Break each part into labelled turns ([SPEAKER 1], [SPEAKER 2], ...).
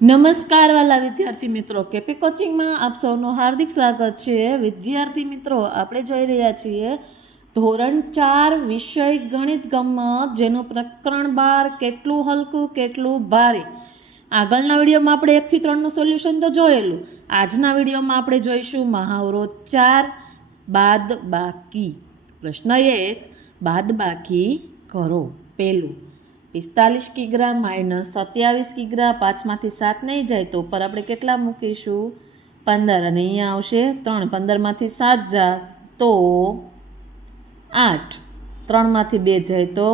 [SPEAKER 1] નમસ્કાર વાલા વિદ્યાર્થી મિત્રો. કેપી કોચિંગમાં આપ સૌનું હાર્દિક સ્વાગત છે. વિદ્યાર્થી મિત્રો, આપણે જોઈ રહ્યા છીએ ધોરણ ચાર વિષય ગણિત ગમત, જેનું પ્રકરણ બાર કેટલું હલકું, કેટલું ભારે. આગળના વિડીયોમાં આપણે એકથી ત્રણનું સોલ્યુશન તો જોયેલું. આજના વિડીયોમાં આપણે જોઈશું મહાવરો ચાર બાદ બાકી પ્રશ્ન એક બાદ બાકી કરો. પહેલું પિસ્તાલીસ કિગ્રા માઇનસ સત્યાવીસ કિગ્રા, પાંચમાંથી સાત નહીં જાય તો ઉપર આપણે કેટલા મૂકીશું? પંદર. અને અહીંયા આવશે ત્રણ. પંદરમાંથી સાત જા તો આઠ. ત્રણમાંથી બે જાય તો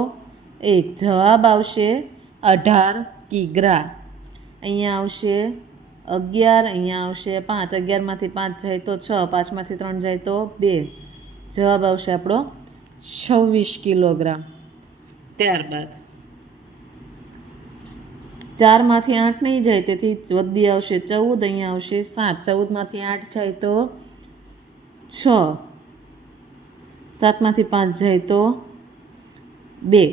[SPEAKER 1] એક. જવાબ આવશે અઢાર કિગ્રા. અહીંયા આવશે અગિયાર, અહીંયા આવશે પાંચ. અગિયારમાંથી પાંચ જાય તો છ. પાંચમાંથી ત્રણ જાય તો બે. જવાબ આવશે આપણો છવ્વીસ કિલોગ્રામ. ત્યારબાદ ચારમાંથી આઠ નહીં જાય, તેથી વધી આવશે ચૌદ, અહીંયા આવશે સાત. ચૌદમાંથી આઠ જાય તો છ. સાતમાંથી પાંચ જાય તો બે.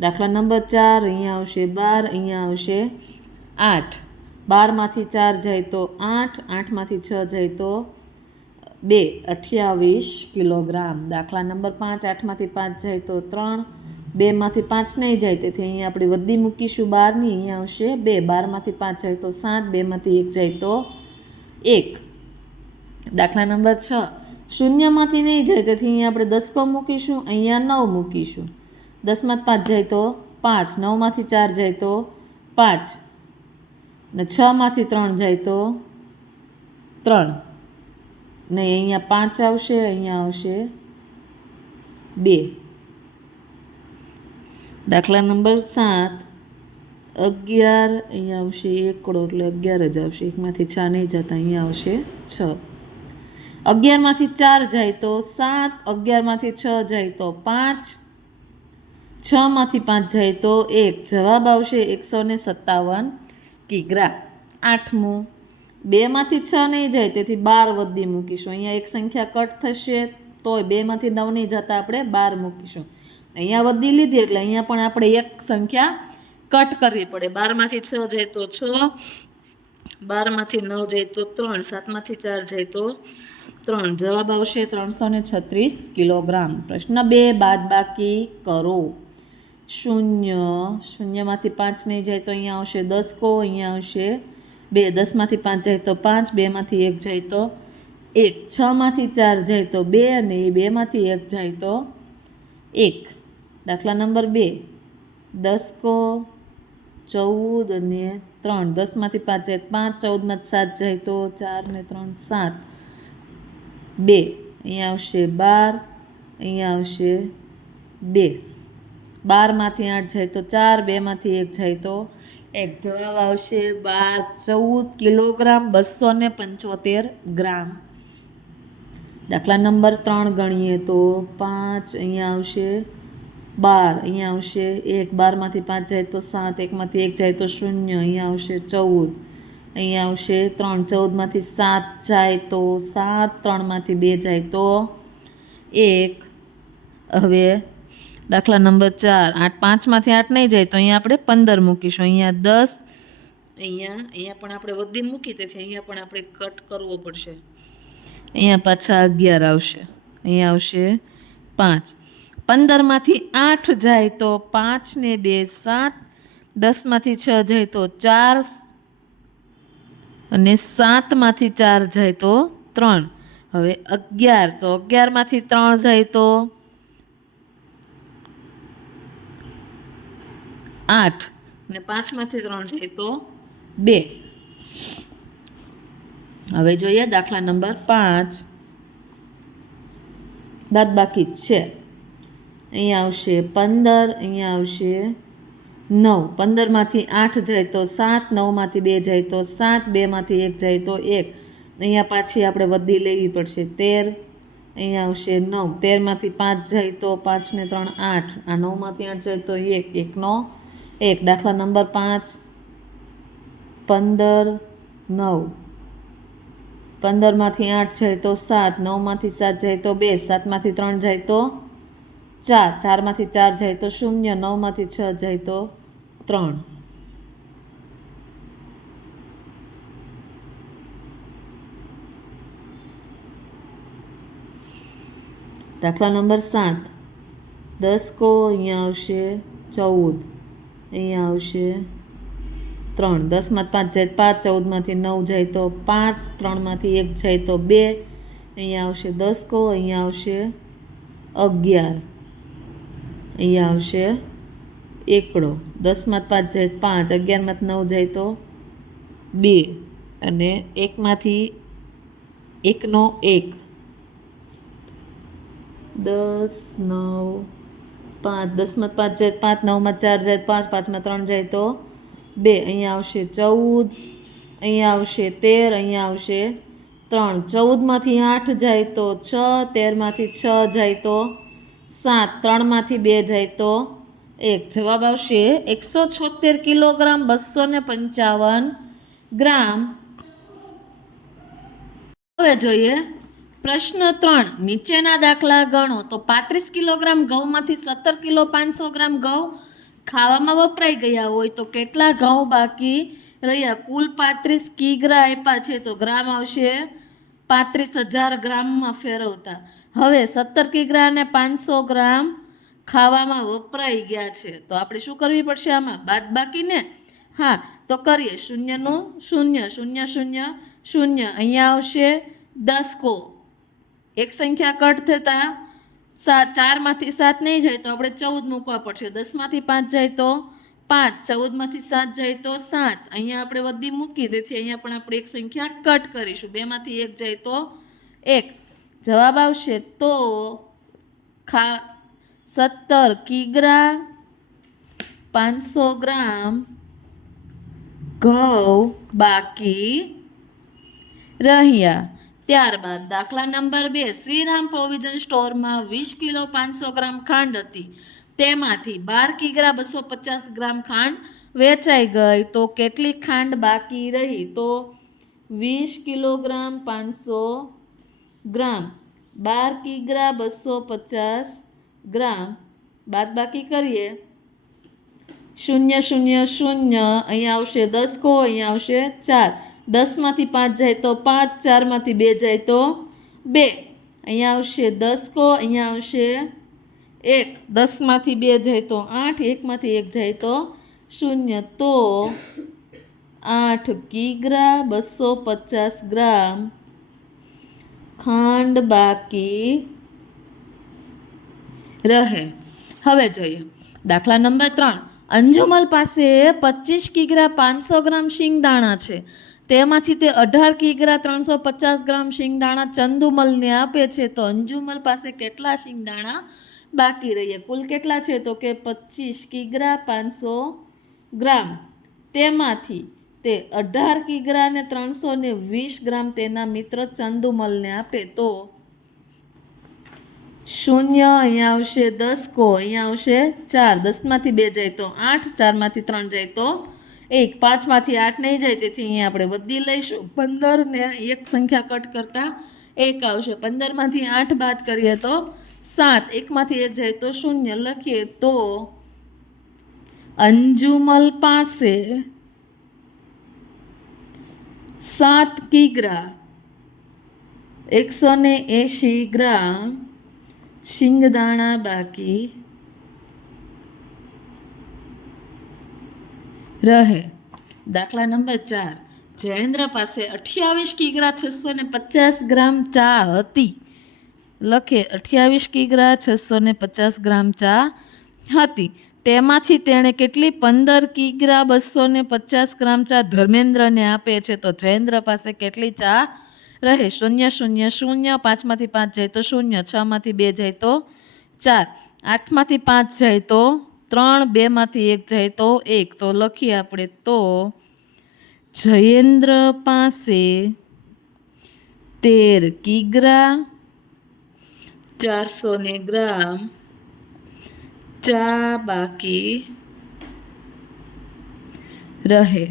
[SPEAKER 1] દાખલા નંબર ચાર, અહીંયા આવશે બાર, અહીંયા આવશે આઠ. બારમાંથી ચાર જાય તો આઠ, આઠમાંથી છ જાય તો બે. અઠ્યાવીસ કિલોગ્રામ. દાખલા નંબર પાંચ, આઠમાંથી પાંચ જાય તો ત્રણ. બેમાંથી પાંચ નહીં જાય, તેથી અહીંયા આપણે વધી મૂકીશું બારની, અહીંયા આવશે બે. બારમાંથી પાંચ જાય તો સાત, બેમાંથી એક જાય તો એક. દાખલા નંબર છ. શૂન્યમાંથી નહીં જાય, તેથી અહીંયા આપણે દસકો મૂકીશું, અહીંયા નવ મૂકીશું. દસમાં પાંચ જાય તો પાંચ. નવમાંથી ચાર જાય તો પાંચ. ને છમાંથી ત્રણ જાય તો ત્રણ. ને અહીંયા પાંચ આવશે, અહીંયા આવશે બે. દાખલા નંબર સાત. અગિયાર અહીંયા આવશે એકડો એટલે અગિયાર જ આવશે. એકમાંથી છ નહીં જતા, અહીંયા આવશે છ. અગિયારમાંથી ચાર જાય તો સાત, અગિયારમાંથી છ જાય તો પાંચ, છમાંથી પાંચ જાય તો એક. જવાબ આવશે એકસો ને સત્તાવન કિગ્રા. આઠમું. બેમાંથી છ નહીં જાય, તેથી બાર વધી મૂકીશું. અહીંયા એક સંખ્યા કટ થશે, તોય બેમાંથી નવ નહીં જતા આપણે બાર મૂકીશું. અહીંયા વધી લીધી એટલે અહીંયા પણ આપણે એક સંખ્યા કટ કરવી પડે. બારમાંથી છ જાય તો છ, બારમાંથી નવ જાય તો ત્રણ, સાતમાંથી ચાર જાય તો ત્રણ. જવાબ આવશે ત્રણસો ને છત્રીસ કિલોગ્રામ. પ્રશ્ન બે બાદ બાકી કરો. શૂન્ય. શૂન્યમાંથી પાંચ નહીં જાય તો અહીંયા આવશે દસ કો, અહીંયા આવશે બે. દસમાંથી પાંચ જાય તો પાંચ, બેમાંથી એક જાય તો એક. છમાંથી ચાર જાય તો બે અને બેમાંથી એક જાય તો એક. દાખલા નંબર બે. દસ કો ચૌદ અને ત્રણ. દસમાંથી પાંચ જાય પાંચ ચૌદમાંથી સાત જાય તો ચાર ને ત્રણ, સાત. બે. અહીંયા આવશે બાર, અહીંયા આવશે બે. બારમાંથી આઠ જાય તો ચાર બેમાંથી એક જાય તો એક. જવાબ આવશે બાર, ચૌદ કિલોગ્રામ બસો ને પંચોતેર ગ્રામ. દાખલા નંબર ત્રણ ગણીએ તો પાંચ. અહીંયા આવશે બાર, અહીંયા આવશે એક, બારમાંથી પાંચ જાય તો સાત, એકમાંથી એક જાય તો શૂન્ય, અહીંયા આવશે ચૌદ, અહીંયા આવશે ત્રણ, ચૌદમાંથી સાત જાય તો સાત, ત્રણમાંથી બે જાય તો એક. હવે દાખલા નંબર ચાર, આઠ, પાંચમાંથી આઠ નહીં જાય તો અહીંયા આપણે પંદર મૂકીશું, અહીંયા દસ, અહીંયા અહીંયા પણ આપણે વધી મૂકી, તેથી અહીંયા પણ આપણે કટ કરવો પડશે. અહીંયા પાછા અગિયાર આવશે, અહીંયા આવશે પાંચ. પંદરમાંથી આઠ જાય તો પાંચ ને બે સાત, દસમાંથી છ જાય તો ચાર, અને સાતમાંથી ચાર જાય તો ત્રણ. હવે અગિયાર, તો અગિયારમાંથી ત્રણ જાય તો આઠ ને પાંચમાંથી ત્રણ જાય તો બે. હવે જોઈએ દાખલા નંબર પાંચ. બાદ બાકી છે. અહીંયા આવશે પંદર, અહીંયા આવશે નવ. પંદરમાંથી આઠ જાય તો સાત, નવમાંથી બે જાય તો સાત, બેમાંથી એક જાય તો એક. અહીંયા પાછી આપણે વધી લેવી પડશે. તેર, અહીંયા આવશે નવ. તેરમાંથી પાંચ જાય તો પાંચ ને ત્રણ આઠ. આ નવમાંથી આઠ જાય તો એક. એકનો એક. દાખલા નંબર પાંચ. પંદર, નવ. પંદરમાંથી આઠ જાય તો સાત. નવમાંથી સાત જાય તો બે. સાતમાંથી ત્રણ જાય તો ચાર. ચારમાંથી ચાર જાય તો શૂન્ય, નવમાંથી છ જાય તો ત્રણ. દાખલા નંબર સાત. દસ કો અહીંયા આવશે ચૌદ. અહીંયા આવશે ત્રણ. દસમાં પાંચ જાય પાંચ, ચૌદમાંથી નવ જાય તો પાંચ, ત્રણમાંથી એક જાય તો બે. અહીંયા આવશે દસ કો અહીંયા આવશે અગિયાર. અહીંયા આવશે. એકડો. દસમાં પાંચ જાય પાંચ અગિયારમાંથી નવ જાય તો બે. અને એકમાંથી એકનો એક. દસ, નવ, પાંચ. દસમાં પાંચ જાય પાંચ નવમાં ચાર જાય પાંચ પાંચમાં ત્રણ જાય તો બે. અહીંયા આવશે ચૌદ, અહીંયા આવશે તેર, અહીંયા આવશે ત્રણ. ચૌદમાંથી આઠ જાય તો છ, તેરમાંથી છ જાય તો સાત, ત્રણમાંથી બે જાય તો એક. જવાબ આવશે એકસો છોતેર કિલોગ્રામ બસો ને પંચાવન ગ્રામ. હવે જોઈએ. પ્રશ્ન ત્રણ. નીચેના દાખલા ગણો. તો પાંત્રીસ કિલોગ્રામ ઘઉંમાંથી સત્તર કિલો પાંચસો ગ્રામ ઘઉં ખાવામાં વપરાઈ ગયા હોય તો કેટલા ઘઉં બાકી રહ્યા? કુલ પાંત્રીસ કિગ્રા આપ્યા છે તો ગ્રામ આવશે પાંત્રીસ હજાર ગ્રામમાં ફેરવતા. હવે સત્તર કિગ્રા અને પાંચસો ગ્રામ ખાવામાં વપરાઈ ગયા છે. તો આપણે શું કરવી પડશે આમાં? બાદ બાકીને? હા, તો કરીએ. શૂન્યનું શૂન્ય શૂન્ય શૂન્ય શૂન્ય. અહીંયા આવશે દસ કો. એક સંખ્યા કટ થતાં સાત, ચારમાંથી સાત નહીં જાય તો આપણે ચૌદ મૂકવા પડશે. દસમાંથી પાંચ જાય તો પાંચ, ચૌદમાંથી સાત જાય તો સાત. અહીંયા આપણે બધી મૂકી તેથી અહીંયા પણ આપણે એક સંખ્યા કટ કરીશું. બેમાંથી એક જાય તો એક. જવાબ આવશે તો ખા સત્તર કિગ્રા પાંચસો ગ્રામ ઘઉં બાકી રહ્યા. ત્યારબાદ દાખલા નંબર બે શ્રીરામ પ્રોવિઝન સ્ટોરમાં વીસ કિલો પાંચસો ગ્રામ ખાંડ હતી. તેમાંથી બાર કિગ્રા બસો પચાસ ગ્રામ ખાંડ વેચાઈ ગઈ. તો કેટલી ખાંડ બાકી રહી? તો વીસ કિલોગ્રામ પાંચસો ગ્રામ. બાર કિગ્રા બસો પચાસ ગ્રામ. બાદ બાકી કરીએ. શૂન્ય શૂન્ય શૂન્ય. અહીંયા આવશે દસ કો, અહીંયા આવશે ચાર. દસમાંથી પાંચ જાય તો પાંચ, ચારમાંથી બે જાય તો બે. અહીંયા આવશે દસ કો, અહીંયા આવશે એક. દસમાંથી બે જાય તો આઠ, એકમાંથી એક જાય તો શૂન્ય. તો આઠ કિગ્રા બસો પચાસ ગ્રામ. ખાંડ બાકી રહે. હવે જોઈએ. દાખલા નંબર ત્રણ. અંજુમલ પાસે પચીસ કિગ્રા પાંચસો ગ્રામ શિંગદાણા છે. તેમાંથી તે અઢાર કિગ્રા ત્રણસો પચાસ ગ્રામ શિંગદાણા ચંદુમલને આપે છે. તો અંજુમલ પાસે કેટલા શિંગદાણા બાકી રહીએ? કુલ કેટલા છે? તો કે પચીસ કિગ્રા પાંચસો ગ્રામ. તેમાંથી તે અઢાર કિગ્રા ને ત્રણસો ને વીસ ગ્રામ તેના મિત્ર ચંદુમલને આપે તો શૂન્ય અહીંયા આવશે દસ કો અહીંયા આવશે ચાર. દસમાંથી બે જાય તો આઠ, ચારમાંથી ત્રણ જાય તો એક. પાંચમાંથી આઠ નહીં જાય, તેથી અહીંયા આપણે બધી લઈશું. પંદર ને એક સંખ્યા કટ કરતાં એક આવશે. પંદરમાંથી આઠ બાદ કરીએ તો સાત. એકમાંથી એક જાય તો શૂન્ય. લખીએ તો અંજુમલ પાસે સાત કિગ્રા એકસો ને એંશી ગ્રામ શિંગદાણા બાકી રહે. દાખલા નંબર ચાર. જયેન્દ્ર પાસે અઠ્યાવીસ કિગ્રા છસો ને પચાસ ગ્રામ ચા હતી. લખે અઠ્યાવીસ કિગ્રા છસો ને પચાસ ગ્રામ ચા હતી. તેમાંથી તેણે કેટલી પંદર કિગ્રા બસો ને પચાસ ગ્રામ ચા ધર્મેન્દ્રને આપે છે? તો જયેન્દ્ર પાસે કેટલી ચા રહે? શૂન્ય શૂન્ય શૂન્ય. પાંચમાંથી પાંચ જાય તો શૂન્ય. છમાંથી બે જાય તો ચાર. આઠમાંથી પાંચ જાય તો ત્રણ. બેમાંથી એક જાય તો એક. તો લખીએ આપણે તો જયેન્દ્ર પાસે તેર કિગ્રા ચારસો ને ગ્રામ ચા બાકી રહે.